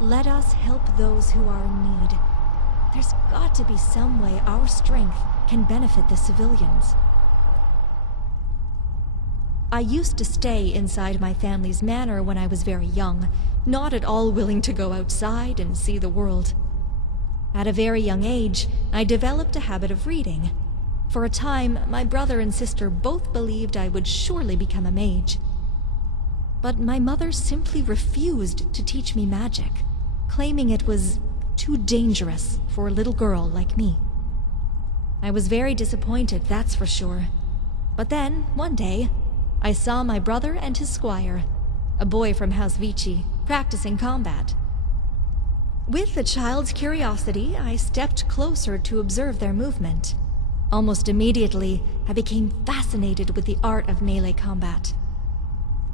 Let us help those who are in need. There's got to be some way our strength can benefit the civilians. I used to stay inside my family's manor when I was very young, not at all willing to go outside and see the world. At a very young age, I developed a habit of reading. For a time, my brother and sister both believed I would surely become a mage. But my mother simply refused to teach me magic, claiming it was too dangerous for a little girl like me. I was very disappointed, that's for sure. But then, one day, I saw my brother and his squire, a boy from House Vici, practicing combat. With a child's curiosity, I stepped closer to observe their movement. Almost immediately, I became fascinated with the art of melee combat.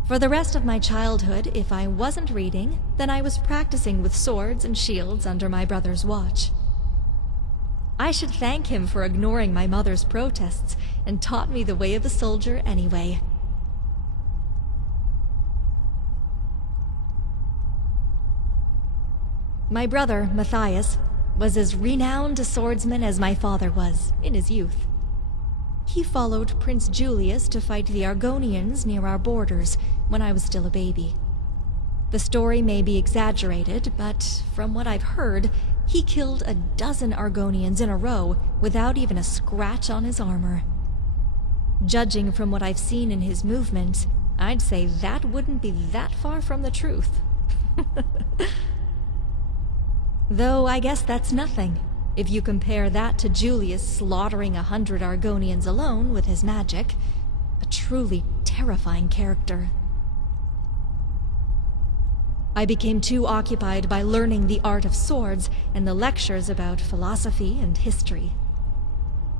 For the rest of my childhood, if I wasn't reading, then I was practicing with swords and shields under my brother's watch. I should thank him for ignoring my mother's protests and taught me the way of a soldier anyway. My brother, Matthias, was as renowned a swordsman as my father was in his youth. He followed Prince Julius to fight the Argonians near our borders when I was still a baby. The story may be exaggerated, but from what I've heard, he killed 12 Argonians in a row without even a scratch on his armor. Judging from what I've seen in his movements, I'd say that wouldn't be that far from the truth. Though I guess that's nothing, if you compare that to Julius slaughtering 100 Argonians alone with his magic. A truly terrifying character. I became too occupied by learning the art of swords and the lectures about philosophy and history.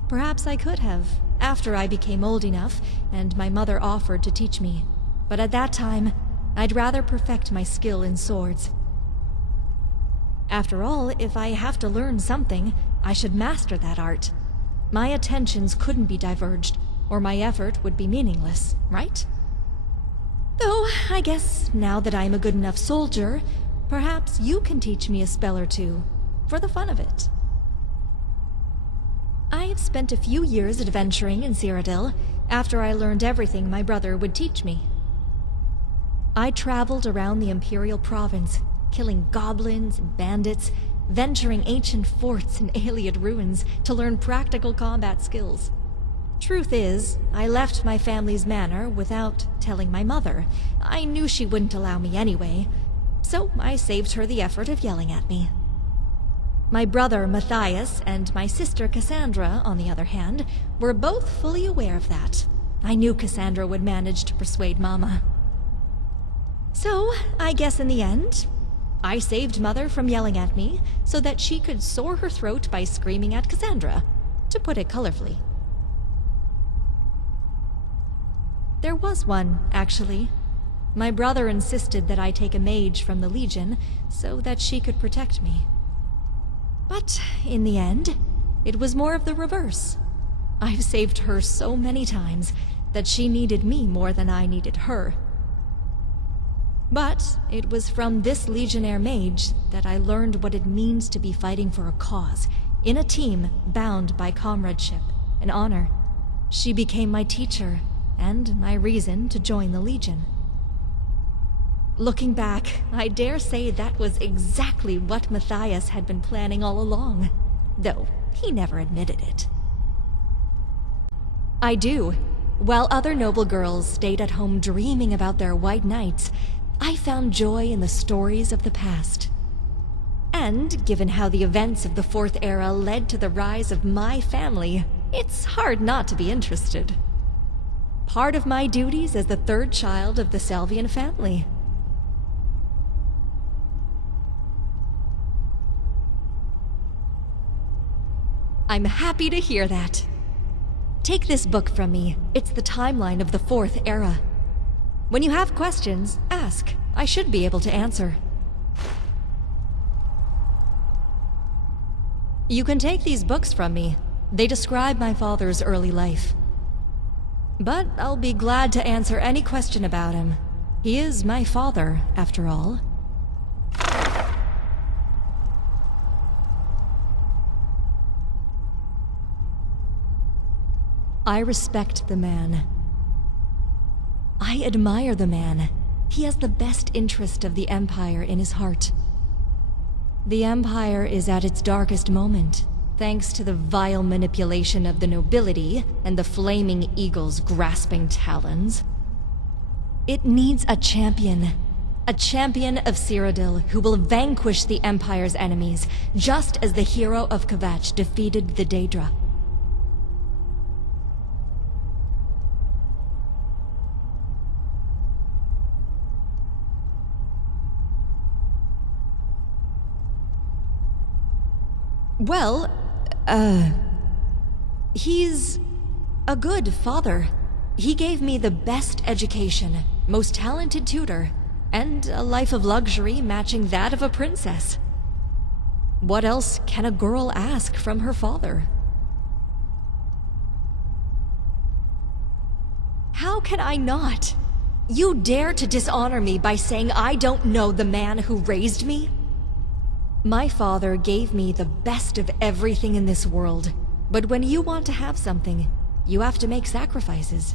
Perhaps I could have, after I became old enough and my mother offered to teach me. But at that time, I'd rather perfect my skill in swords. After all, if I have to learn something, I should master that art. My attentions couldn't be diverged, or my effort would be meaningless, right? Though, I guess, now that I'm a good enough soldier, perhaps you can teach me a spell or two, for the fun of it. I have spent a few years adventuring in Cyrodiil, after I learned everything my brother would teach me. I traveled around the Imperial Province, killing goblins and bandits, venturing ancient forts and Ayleid ruins to learn practical combat skills. Truth is, I left my family's manor without telling my mother. I knew she wouldn't allow me anyway, so I saved her the effort of yelling at me. My brother Matthias and my sister Cassandra, on the other hand, were both fully aware of that. I knew Cassandra would manage to persuade Mama. So, I guess in the end, I saved Mother from yelling at me so that she could sore her throat by screaming at Cassandra, to put it colorfully. There was one, actually. My brother insisted that I take a mage from the Legion so that she could protect me. But in the end, it was more of the reverse. I've saved her so many times that she needed me more than I needed her. But it was from this Legionnaire mage that I learned what it means to be fighting for a cause, in a team bound by comradeship and honor. She became my teacher, and my reason to join the Legion. Looking back, I dare say that was exactly what Matthias had been planning all along, though he never admitted it. I do. While other noble girls stayed at home dreaming about their white knights, I found joy in the stories of the past. And given how the events of the Fourth Era led to the rise of my family, it's hard not to be interested. Part of my duties as the third child of the Salvian family. I'm happy to hear that. Take this book from me. It's the timeline of the Fourth Era. When you have questions, ask. I should be able to answer. You can take these books from me. They describe my father's early life. But I'll be glad to answer any question about him. He is my father, after all. I respect the man. I admire the man. He has the best interest of the Empire in his heart. The Empire is at its darkest moment, thanks to the vile manipulation of the nobility and the flaming eagle's grasping talons. It needs a champion of Cyrodiil who will vanquish the Empire's enemies, just as the hero of Kvatch defeated the Daedra. Well, he's a good father. He gave me the best education, most talented tutor, and a life of luxury matching that of a princess. What else can a girl ask from her father? How can I not? You dare to dishonor me by saying I don't know the man who raised me? My father gave me the best of everything in this world, but when you want to have something, you have to make sacrifices.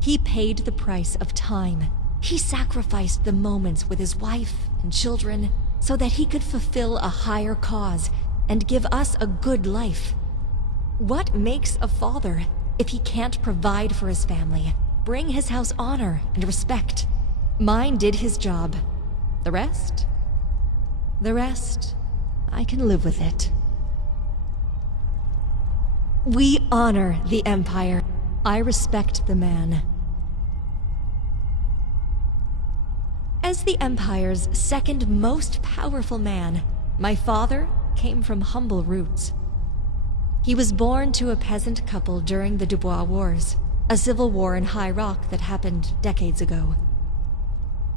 He paid the price of time. He sacrificed the moments with his wife and children so that he could fulfill a higher cause and give us a good life. What makes a father if he can't provide for his family, bring his house honor and respect? Mine did his job. The rest, I can live with it. We honor the Empire. I respect the man. As the Empire's second most powerful man, my father came from humble roots. He was born to a peasant couple during the Dubois Wars, a civil war in High Rock that happened decades ago.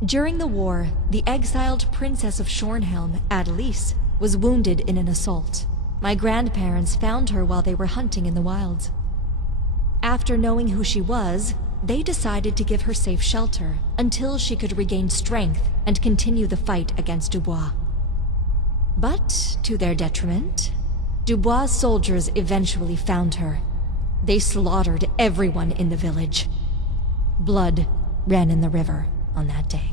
During the war, the exiled Princess of Shornhelm, Adelise, was wounded in an assault. My grandparents found her while they were hunting in the wilds. After knowing who she was, they decided to give her safe shelter until she could regain strength and continue the fight against Dubois. But, to their detriment, Dubois' soldiers eventually found her. They slaughtered everyone in the village. Blood ran in the river on that day.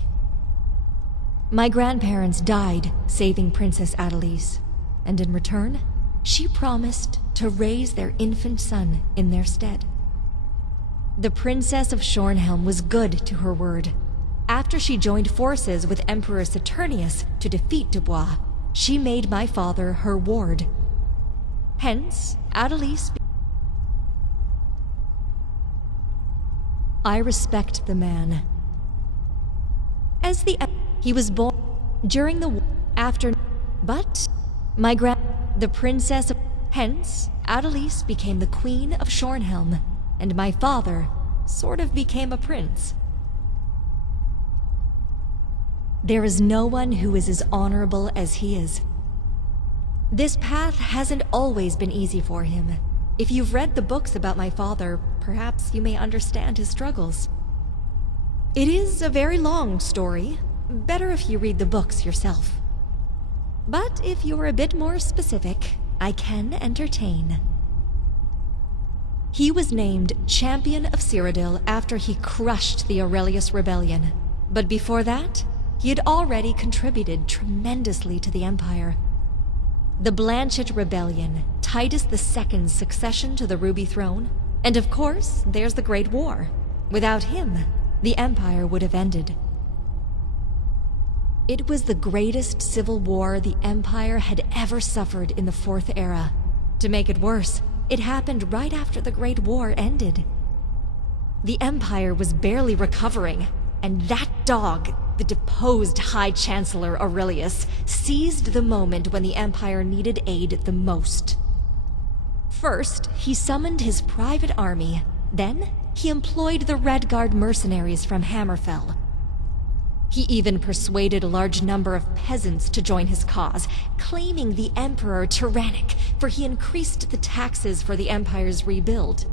My grandparents died saving Princess Adelise, and in return, she promised to raise their infant son in their stead. The Princess of Shornhelm was good to her word. After she joined forces with Emperor Saturnius to defeat Dubois, she made my father her ward. Hence, Adelise... I respect the man. He was born during the war after... But the Princess of... Hence, Adelise became the Queen of Shornhelm, and my father sort of became a prince. There is no one who is as honorable as he is. This path hasn't always been easy for him. If you've read the books about my father, perhaps you may understand his struggles. It is a very long story. Better if you read the books yourself. But if you're a bit more specific, I can entertain. He was named Champion of Cyrodiil after he crushed the Aurelius Rebellion. But before that, he had already contributed tremendously to the Empire. The Blanchett Rebellion, Titus II's succession to the Ruby Throne, and of course, there's the Great War. Without him, the Empire would have ended. It was the greatest civil war the Empire had ever suffered in the Fourth Era. To make it worse, it happened right after the Great War ended. The Empire was barely recovering, and that dog, the deposed High Chancellor Aurelius, seized the moment when the Empire needed aid the most. First, he summoned his private army. Then, he employed the Red Guard mercenaries from Hammerfell. He even persuaded a large number of peasants to join his cause, claiming the Emperor tyrannic, for he increased the taxes for the Empire's rebuild.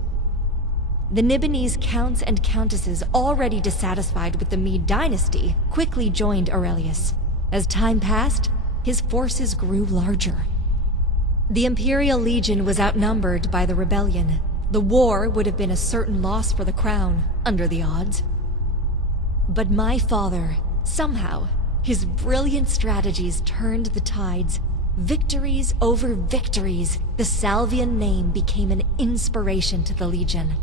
The Nibonese counts and countesses, already dissatisfied with the Mede dynasty, quickly joined Aurelius. As time passed, his forces grew larger. The Imperial Legion was outnumbered by the rebellion. The war would have been a certain loss for the crown, under the odds. But my father, somehow, his brilliant strategies turned the tides. Victories over victories, the Salvian name became an inspiration to the Legion.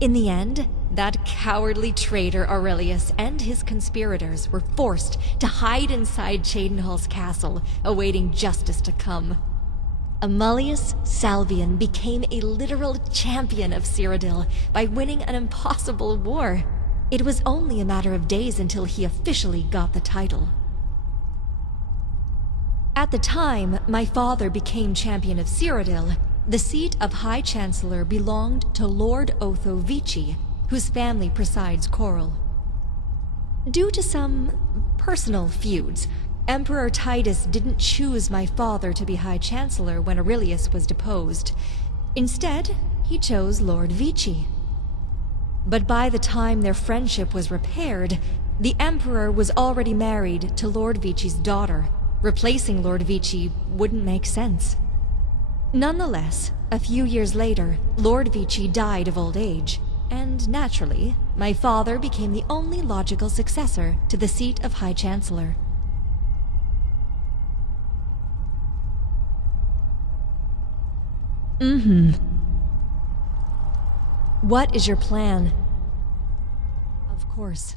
In the end, that cowardly traitor Aurelius and his conspirators were forced to hide inside Cheydinhal's castle, awaiting justice to come. Amulius Salvian became a literal champion of Cyrodiil by winning an impossible war. It was only a matter of days until he officially got the title. At the time my father became champion of Cyrodiil, the seat of High Chancellor belonged to Lord Otho Vici, whose family presides Coral. Due to some personal feuds, Emperor Titus didn't choose my father to be High Chancellor when Aurelius was deposed. Instead, he chose Lord Vici. But by the time their friendship was repaired, the Emperor was already married to Lord Vici's daughter. Replacing Lord Vici wouldn't make sense. Nonetheless, a few years later, Lord Vici died of old age, and naturally, my father became the only logical successor to the seat of High Chancellor. What is your plan? Of course.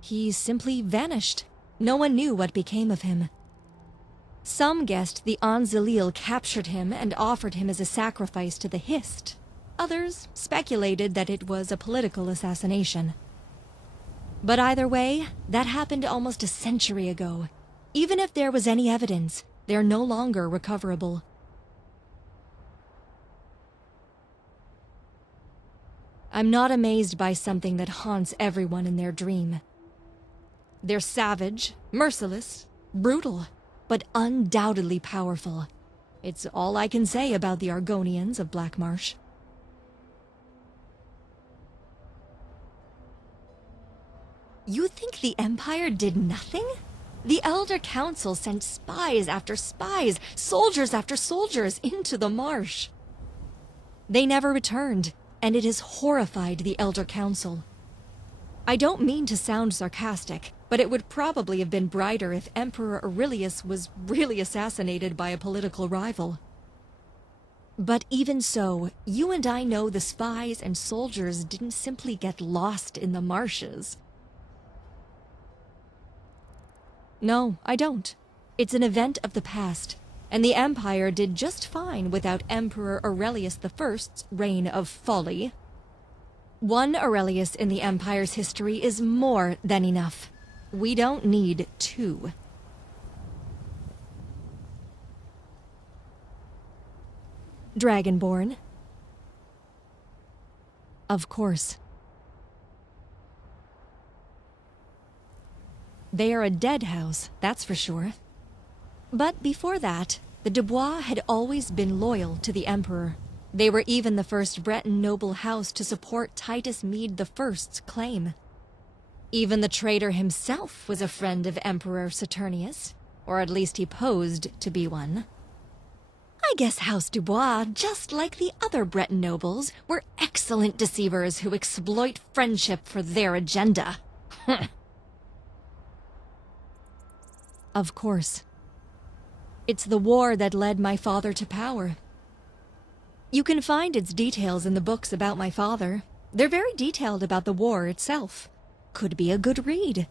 He simply vanished. No one knew what became of him. Some guessed the Anzalil captured him and offered him as a sacrifice to the Hist. Others speculated that it was a political assassination. But either way, that happened almost a century ago. Even if there was any evidence, they're no longer recoverable. I'm not amazed by something that haunts everyone in their dream. They're savage, merciless, brutal, but undoubtedly powerful. It's all I can say about the Argonians of Black Marsh. You think the Empire did nothing? The Elder Council sent spies after spies, soldiers after soldiers into the marsh. They never returned, and it has horrified the Elder Council. I don't mean to sound sarcastic, but it would probably have been brighter if Emperor Aurelius was really assassinated by a political rival. But even so, you and I know the spies and soldiers didn't simply get lost in the marshes. No, I don't. It's an event of the past, and the Empire did just fine without Emperor Aurelius I's reign of folly. One Aurelius in the Empire's history is more than enough. We don't need two. Dragonborn. Of course. They are a dead house, that's for sure. But before that, the Dubois had always been loyal to the Emperor. They were even the first Breton noble house to support Titus Mede I's claim. Even the traitor himself was a friend of Emperor Saturnius, or at least he posed to be one. I guess House Dubois, just like the other Breton nobles, were excellent deceivers who exploit friendship for their agenda. Of course. It's the war that led my father to power. You can find its details in the books about my father. They're very detailed about the war itself. Could be a good read.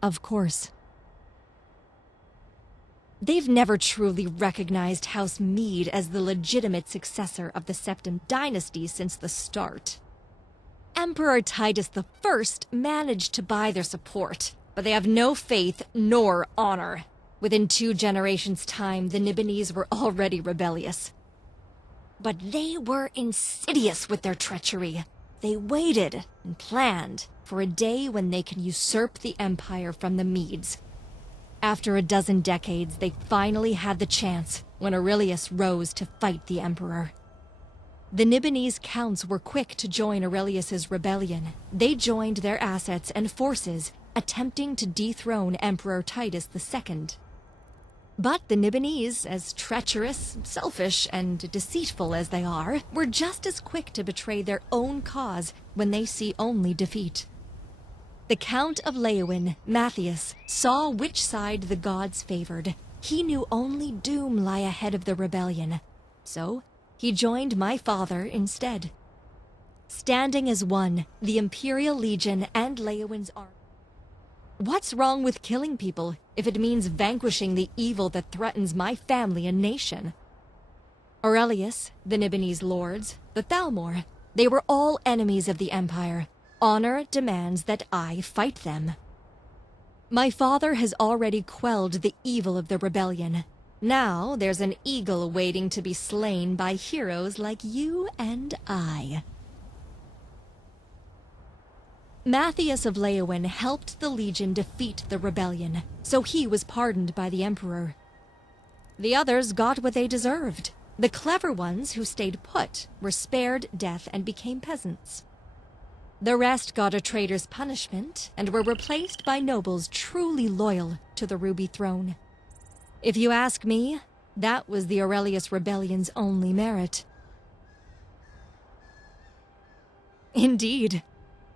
Of course. They've never truly recognized House Mede as the legitimate successor of the Septim dynasty since the start. Emperor Titus I managed to buy their support, but they have no faith nor honor. Within 2 generations' time, the Nibonese were already rebellious. But they were insidious with their treachery. They waited and planned for a day when they can usurp the empire from the Medes. After a dozen decades, they finally had the chance when Aurelius rose to fight the emperor. The Nibonese counts were quick to join Aurelius's rebellion. They joined their assets and forces, attempting to dethrone Emperor Titus II. But the Nibonese, as treacherous, selfish, and deceitful as they are, were just as quick to betray their own cause when they see only defeat. The Count of Leeuwin, Matthias, saw which side the gods favored. He knew only doom lay ahead of the rebellion. So, he joined my father instead. Standing as one, the Imperial Legion and Leeuwin's army. What's wrong with killing people if it means vanquishing the evil that threatens my family and nation? Aurelius, the Nibonese lords, the Thalmor, they were all enemies of the Empire. Honor demands that I fight them. My father has already quelled the evil of the rebellion. Now there's an eagle waiting to be slain by heroes like you and I. Matthias of Leeuwin helped the Legion defeat the rebellion, so he was pardoned by the Emperor. The others got what they deserved. The clever ones who stayed put were spared death and became peasants. The rest got a traitor's punishment and were replaced by nobles truly loyal to the Ruby Throne. If you ask me, that was the Aurelius Rebellion's only merit. Indeed.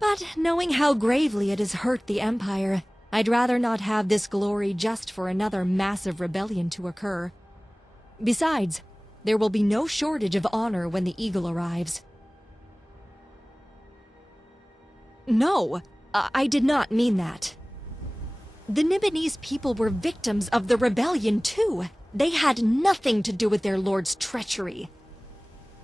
But knowing how gravely it has hurt the Empire, I'd rather not have this glory just for another massive rebellion to occur. Besides, there will be no shortage of honor when the eagle arrives. No, I did not mean that. The Nibonese people were victims of the rebellion too. They had nothing to do with their lord's treachery.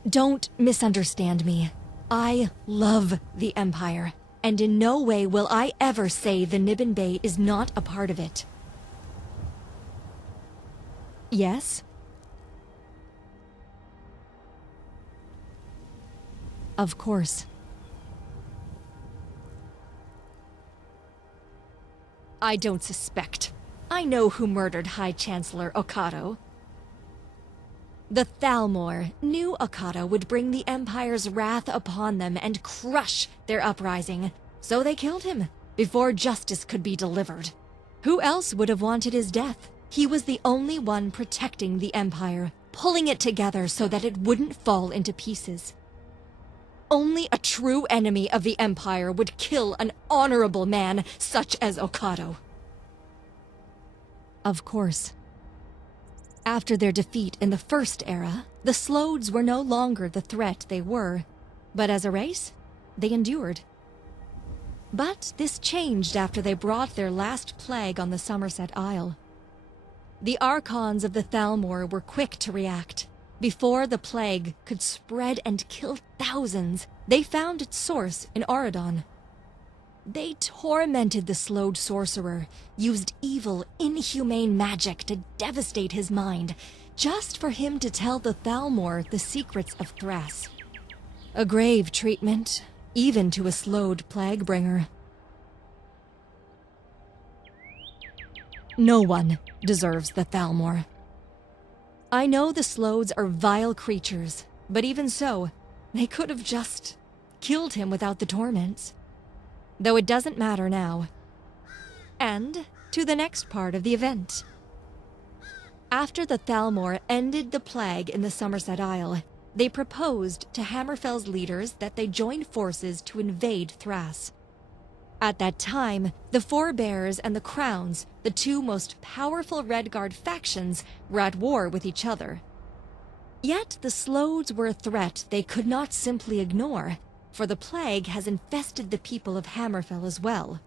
Don't misunderstand me. I love the Empire, and in no way will I ever say the Nibin Bay is not a part of it. Yes? Of course. I don't suspect. I know who murdered High Chancellor Okado. The Thalmor knew Okado would bring the Empire's wrath upon them and crush their uprising, so they killed him before justice could be delivered. Who else would have wanted his death? He was the only one protecting the Empire, pulling it together so that it wouldn't fall into pieces. Only a true enemy of the Empire would kill an honorable man such as Okado. Of course. After their defeat in the First Era, the Slodes were no longer the threat they were, but as a race, they endured. But this changed after they brought their last plague on the Somerset Isle. The Archons of the Thalmor were quick to react. Before the plague could spread and kill thousands, they found its source in Auradon. They tormented the Slode sorcerer, used evil, inhumane magic to devastate his mind, just for him to tell the Thalmor the secrets of Thras. A grave treatment, even to a Slode plague-bringer. No one deserves the Thalmor. I know the Slodes are vile creatures, but even so, they could have just killed him without the torments. Though it doesn't matter now. And to the next part of the event. After the Thalmor ended the plague in the Somerset Isle, they proposed to Hammerfell's leaders that they join forces to invade Thras. At that time, the Forebears and the Crowns, the two most powerful Redguard factions, were at war with each other. Yet the Slodes were a threat they could not simply ignore, for the plague has infested the people of Hammerfell as well.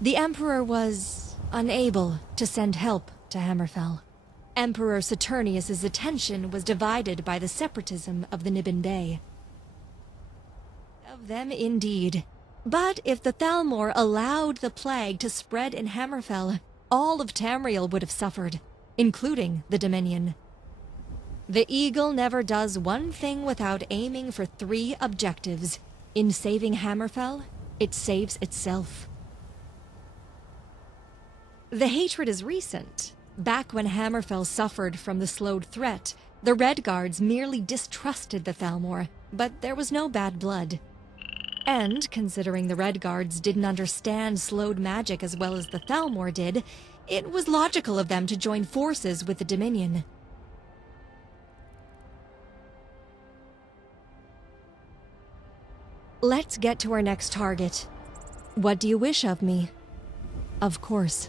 The Emperor was unable to send help to Hammerfell. Emperor Saturnius's attention was divided by the separatism of the Nibin Bay. Of them indeed. But if the Thalmor allowed the plague to spread in Hammerfell, all of Tamriel would have suffered, including the Dominion. The Eagle never does one thing without aiming for 3 objectives. In saving Hammerfell, it saves itself. The hatred is recent. Back when Hammerfell suffered from the Slode threat, The Red Guards merely distrusted the Thalmor, but there was no bad blood. And, considering the Red Guards didn't understand slowed magic as well as the Thalmor did, it was logical of them to join forces with the Dominion. Let's get to our next target. What do you wish of me? Of course.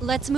Let's move.